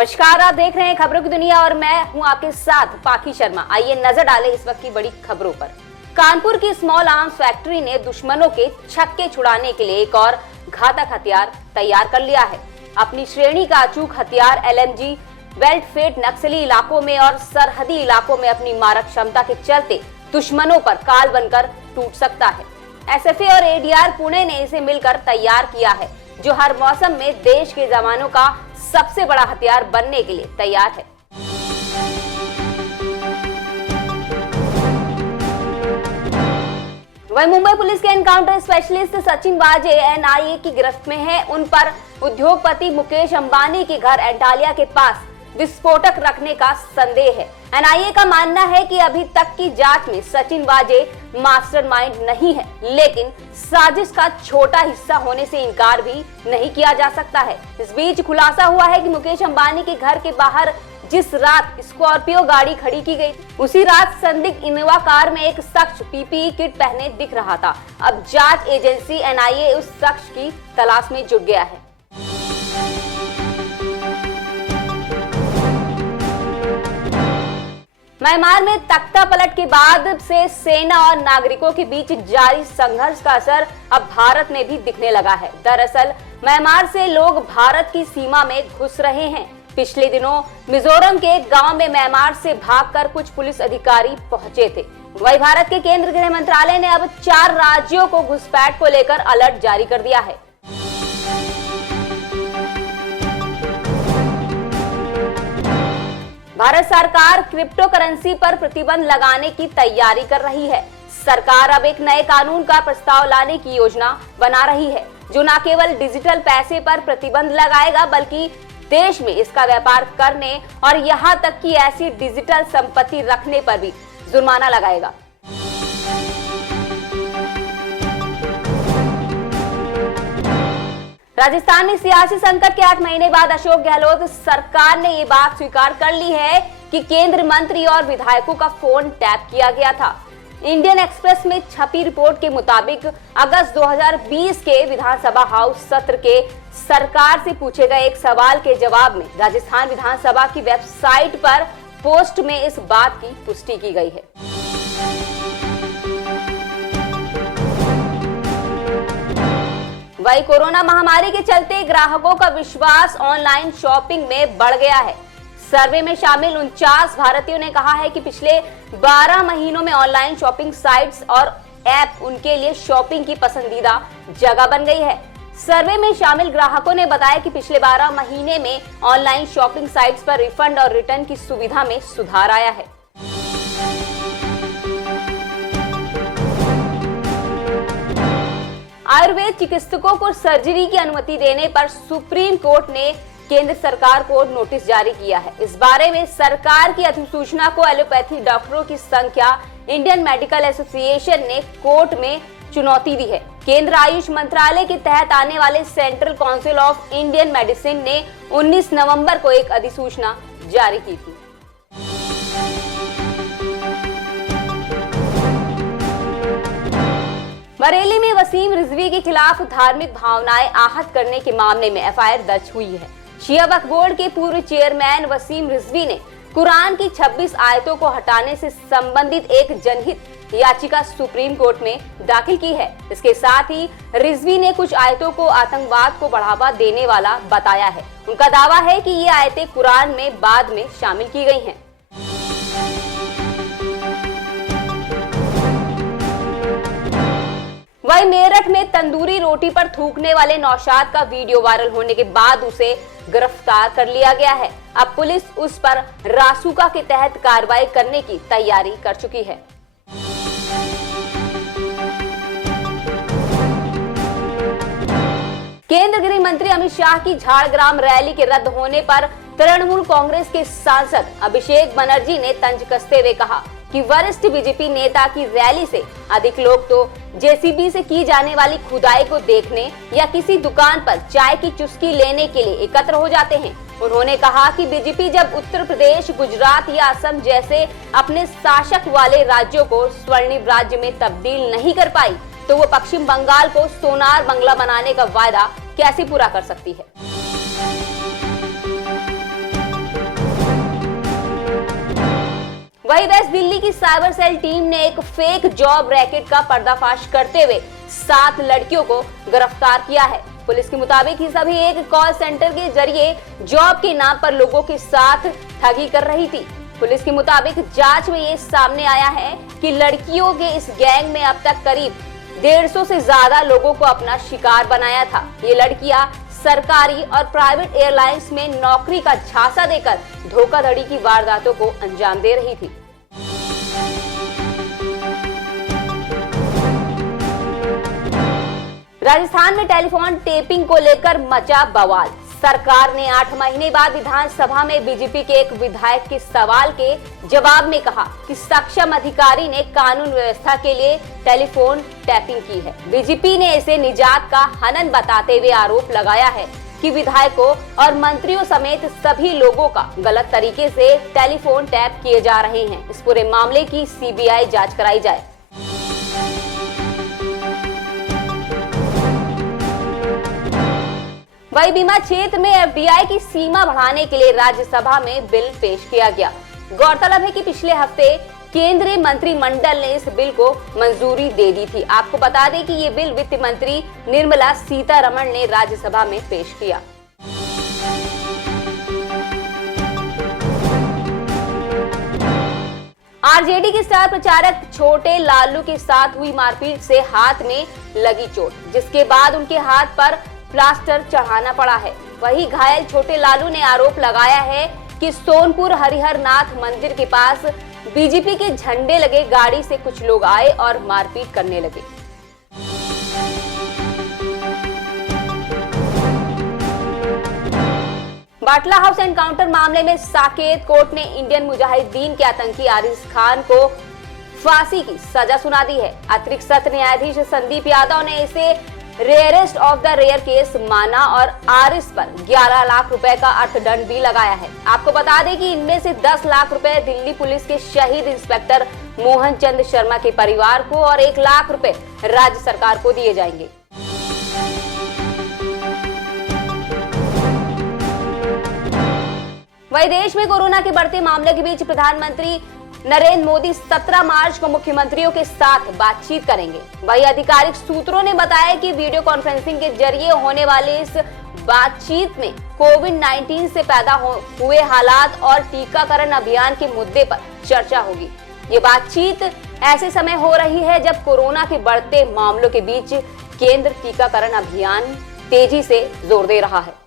नमस्कार, आप देख रहे हैं खबरों की दुनिया और मैं हूं आपके साथ पाखी शर्मा। आइए नजर डालें इस वक्त की बड़ी खबरों पर। कानपुर की स्मॉल आर्म्स फैक्ट्री ने दुश्मनों के छक्के छुड़ाने के लिए एक और घातक हथियार तैयार कर लिया है। अपनी श्रेणी का अचूक हथियार LMG बेल्ट फेट नक्सली इलाकों में और सरहदी इलाकों में अपनी मारक क्षमता के चलते दुश्मनों पर काल बनकर टूट सकता है। SFA और ADR पुणे ने इसे मिलकर तैयार किया है, जो हर मौसम में देश के जवानों का सबसे बड़ा हथियार बनने के लिए तैयार है। वहीं मुंबई पुलिस के एनकाउंटर स्पेशलिस्ट सचिन वाजे NIA की गिरफ्त में है। उन पर उद्योगपति मुकेश अंबानी के घर एंटालिया के पास विस्फोटक रखने का संदेह है। NIA का मानना है कि अभी तक की जांच में सचिन वाजे मास्टरमाइंड नहीं है, लेकिन साजिश का छोटा हिस्सा होने से इनकार भी नहीं किया जा सकता है। इस बीच खुलासा हुआ है कि मुकेश अंबानी के घर के बाहर जिस रात स्कॉर्पियो गाड़ी खड़ी की गई, उसी रात संदिग्ध इनोवा कार में एक शख्स PPE किट पहने दिख रहा था। अब जांच एजेंसी NIA उस शख्स की तलाश में जुट गया है। म्यांमार में तख्ता पलट के बाद से सेना और नागरिकों के बीच जारी संघर्ष का असर अब भारत में भी दिखने लगा है। दरअसल म्यांमार से लोग भारत की सीमा में घुस रहे हैं। पिछले दिनों मिजोरम के एक गांव में म्यांमार से भागकर कुछ पुलिस अधिकारी पहुंचे थे। वहीं भारत के केंद्रीय गृह मंत्रालय ने अब 4 राज्यों को घुसपैठ को लेकर अलर्ट जारी कर दिया है। भारत सरकार क्रिप्टो करेंसी पर प्रतिबंध लगाने की तैयारी कर रही है। सरकार अब एक नए कानून का प्रस्ताव लाने की योजना बना रही है, जो न केवल डिजिटल पैसे पर प्रतिबंध लगाएगा, बल्कि देश में इसका व्यापार करने और यहां तक कि ऐसी डिजिटल संपत्ति रखने पर भी जुर्माना लगाएगा। राजस्थान में सियासी संकट के 8 महीने बाद अशोक गहलोत सरकार ने ये बात स्वीकार कर ली है कि केंद्र मंत्री और विधायकों का फोन टैप किया गया था। इंडियन एक्सप्रेस में छपी रिपोर्ट के मुताबिक अगस्त 2020 के विधानसभा हाउस सत्र के सरकार से पूछे गए एक सवाल के जवाब में राजस्थान विधानसभा की वेबसाइट पर पोस्ट में इस बात की पुष्टि की गई है। वहीं कोरोना महामारी के चलते ग्राहकों का विश्वास ऑनलाइन शॉपिंग में बढ़ गया है। सर्वे में शामिल 49 भारतीयों ने कहा है कि पिछले 12 महीनों में ऑनलाइन शॉपिंग साइट्स और ऐप उनके लिए शॉपिंग की पसंदीदा जगह बन गई है। सर्वे में शामिल ग्राहकों ने बताया कि पिछले 12 महीने में ऑनलाइन शॉपिंग साइट्स पर रिफंड और रिटर्न की सुविधा में सुधार आया है। आयुर्वेद चिकित्सकों को सर्जरी की अनुमति देने पर सुप्रीम कोर्ट ने केंद्र सरकार को नोटिस जारी किया है। इस बारे में सरकार की अधिसूचना को एलोपैथी डॉक्टरों की संख्या इंडियन मेडिकल एसोसिएशन ने कोर्ट में चुनौती दी है। केंद्र आयुष मंत्रालय के तहत आने वाले central council of Indian medicine ने 19 नवंबर को एक अधिसूचना जारी की थी। बरेली में वसीम रिजवी के खिलाफ धार्मिक भावनाएं आहत करने के मामले में FIR दर्ज हुई है। शिया वक्फ बोर्ड के पूर्व चेयरमैन वसीम रिजवी ने कुरान की 26 आयतों को हटाने से संबंधित एक जनहित याचिका सुप्रीम कोर्ट में दाखिल की है। इसके साथ ही रिजवी ने कुछ आयतों को आतंकवाद को बढ़ावा देने वाला बताया है। उनका दावा है कि ये आयतें कुरान में बाद में शामिल की गई हैं। वहीं मेरठ में तंदूरी रोटी पर थूकने वाले नौशाद का वीडियो वायरल होने के बाद उसे गिरफ्तार कर लिया गया है। अब पुलिस उस पर रासुका के तहत कार्रवाई करने की तैयारी कर चुकी है। केंद्रीय गृह मंत्री अमित शाह की झाड़ग्राम रैली के रद्द होने पर तृणमूल कांग्रेस के सांसद अभिषेक बनर्जी ने तंज कसते हुए कहा कि वरिष्ठ बीजेपी नेता की रैली से अधिक लोग तो JCB से की जाने वाली खुदाई को देखने या किसी दुकान पर चाय की चुस्की लेने के लिए एकत्र हो जाते हैं। उन्होंने कहा कि बीजेपी जब उत्तर प्रदेश, गुजरात या असम जैसे अपने शासक वाले राज्यों को स्वर्णिम राज्य में तब्दील नहीं कर पाई, तो वो पश्चिम बंगाल को सोनार बंगला बनाने का वायदा कैसे पूरा कर सकती है। वहीं वेस्ट दिल्ली की साइबर सेल टीम ने एक फेक जॉब रैकेट का पर्दाफाश करते हुए 7 लड़कियों को गिरफ्तार किया है। पुलिस के मुताबिक ये सभी एक कॉल सेंटर के जरिए जॉब के नाम पर लोगों के साथ ठगी कर रही थी। पुलिस के मुताबिक जांच में ये सामने आया है कि लड़कियों के इस गैंग में अब तक करीब 150 से ज्यादा लोगों को अपना शिकार बनाया था। ये लड़कियां सरकारी और प्राइवेट एयरलाइंस में नौकरी का झांसा देकर धोखाधड़ी की वारदातों को अंजाम दे रही थी। राजस्थान में टेलीफोन टेपिंग को लेकर मचा बवाल। सरकार ने 8 महीने बाद विधानसभा में बीजेपी के एक विधायक के सवाल के जवाब में कहा कि सक्षम अधिकारी ने कानून व्यवस्था के लिए टेलीफोन टैपिंग की है। बीजेपी ने इसे निजात का हनन बताते हुए आरोप लगाया है कि विधायकों और मंत्रियों समेत सभी लोगों का गलत तरीके से टेलीफोन टैप किए जा रहे हैं। इस पूरे मामले की सीबीआई जांच कराई जाए। वही बीमा क्षेत्र में एफडीआई की सीमा बढ़ाने के लिए राज्यसभा में बिल पेश किया गया। गौरतलब है कि पिछले हफ्ते केंद्रीय मंत्रिमंडल ने इस बिल को मंजूरी दे दी थी। आपको बता दें कि ये बिल वित्त मंत्री निर्मला सीतारमण ने राज्यसभा में पेश किया। आरजेडी के स्टार प्रचारक छोटे लालू के साथ हुई मारपीट से हाथ में लगी चोट, जिसके बाद उनके हाथ पर प्लास्टर चढ़ाना पड़ा है। वही घायल छोटे लालू ने आरोप लगाया है कि सोनपुर हरिहर नाथ मंदिर के पास बीजेपी के झंडे लगे गाड़ी से कुछ लोग आए और मारपीट करने लगे। बाटला हाउस एनकाउंटर मामले में साकेत कोर्ट ने इंडियन मुजाहिदीन के आतंकी आरिफ खान को फांसी की सजा सुना दी है। अतिरिक्त सत्र न्यायाधीश संदीप यादव ने इसे rarest of the rare case माना और आरिफ पर 11 लाख रुपए का अर्थदंड भी लगाया है। आपको बता दें कि इनमें से 10 लाख रुपए दिल्ली पुलिस के शहीद इंस्पेक्टर मोहन चंद शर्मा के परिवार को और 1 लाख रुपए राज्य सरकार को दिए जाएंगे। वही देश में कोरोना के बढ़ते मामले के बीच प्रधानमंत्री नरेंद्र मोदी 17 मार्च को मुख्यमंत्रियों के साथ बातचीत करेंगे। वही आधिकारिक सूत्रों ने बताया कि वीडियो कॉन्फ्रेंसिंग के जरिए होने वाली इस बातचीत में कोविड-19 से पैदा हुए हालात और टीकाकरण अभियान के मुद्दे पर चर्चा होगी। ये बातचीत ऐसे समय हो रही है जब कोरोना के बढ़ते मामलों के बीच केंद्र टीकाकरण अभियान तेजी से जोर दे रहा है।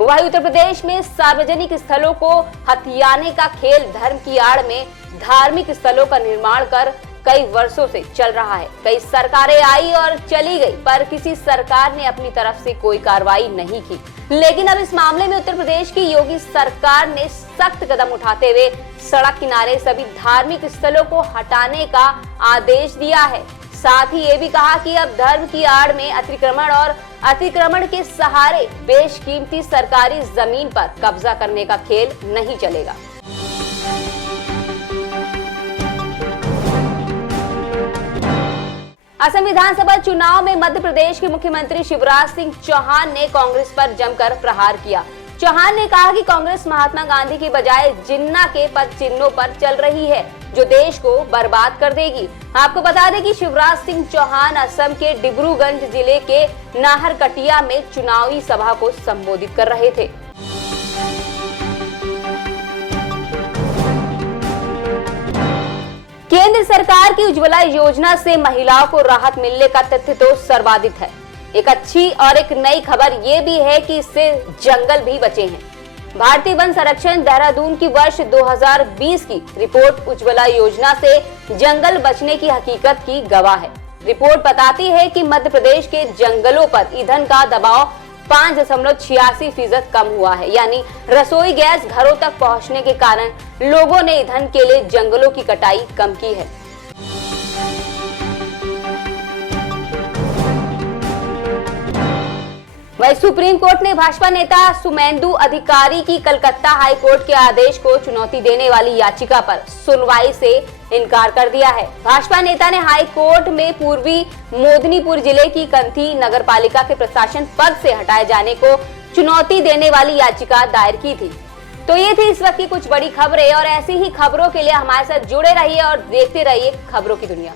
वही उत्तर प्रदेश में सार्वजनिक स्थलों को हथियाने का खेल धर्म की आड़ में धार्मिक स्थलों का निर्माण कर कई वर्षों से चल रहा है। कई सरकारें आई और चली गई, पर किसी सरकार ने अपनी तरफ से कोई कार्रवाई नहीं की। लेकिन अब इस मामले में उत्तर प्रदेश की योगी सरकार ने सख्त कदम उठाते हुए सड़क किनारे सभी धार्मिक स्थलों को हटाने का आदेश दिया है। साथ ही ये भी कहा कि अब धर्म की आड़ में अतिक्रमण और अतिक्रमण के सहारे बेशकीमती सरकारी जमीन पर कब्जा करने का खेल नहीं चलेगा। असम विधानसभा चुनाव में मध्य प्रदेश के मुख्यमंत्री शिवराज सिंह चौहान ने कांग्रेस पर जमकर प्रहार किया। चौहान ने कहा कि कांग्रेस महात्मा गांधी की बजाय जिन्ना के पद चिन्हों पर चल रही है, जो देश को बर्बाद कर देगी। आपको बता दें कि शिवराज सिंह चौहान असम के डिब्रूगढ़ जिले के नाहरकटिया में चुनावी सभा को संबोधित कर रहे थे। केंद्र सरकार की उज्ज्वला योजना से महिलाओं को राहत मिलने का तथ्य तो सर्वाधिक है। एक अच्छी और एक नई खबर ये भी है कि इससे जंगल भी बचे हैं। भारतीय वन संरक्षण देहरादून की वर्ष 2020 की रिपोर्ट उज्ज्वला योजना से जंगल बचने की हकीकत की गवाह है। रिपोर्ट बताती है कि मध्य प्रदेश के जंगलों पर ईंधन का दबाव 5.86% कम हुआ है, यानी रसोई गैस घरों तक पहुंचने के कारण लोगों ने ईंधन के लिए जंगलों की कटाई कम की है। वहीं सुप्रीम कोर्ट ने भाजपा नेता सुमेंदु अधिकारी की कलकत्ता हाई कोर्ट के आदेश को चुनौती देने वाली याचिका पर सुनवाई से इनकार कर दिया है। भाजपा नेता ने हाई कोर्ट में पूर्वी मोदनीपुर जिले की कंथी नगरपालिका के प्रशासन पद से हटाए जाने को चुनौती देने वाली याचिका दायर की थी। तो ये थी इस वक्त की कुछ बड़ी खबरें, और ऐसी ही खबरों के लिए हमारे साथ जुड़े रहिए और देखते रहिए खबरों की दुनिया।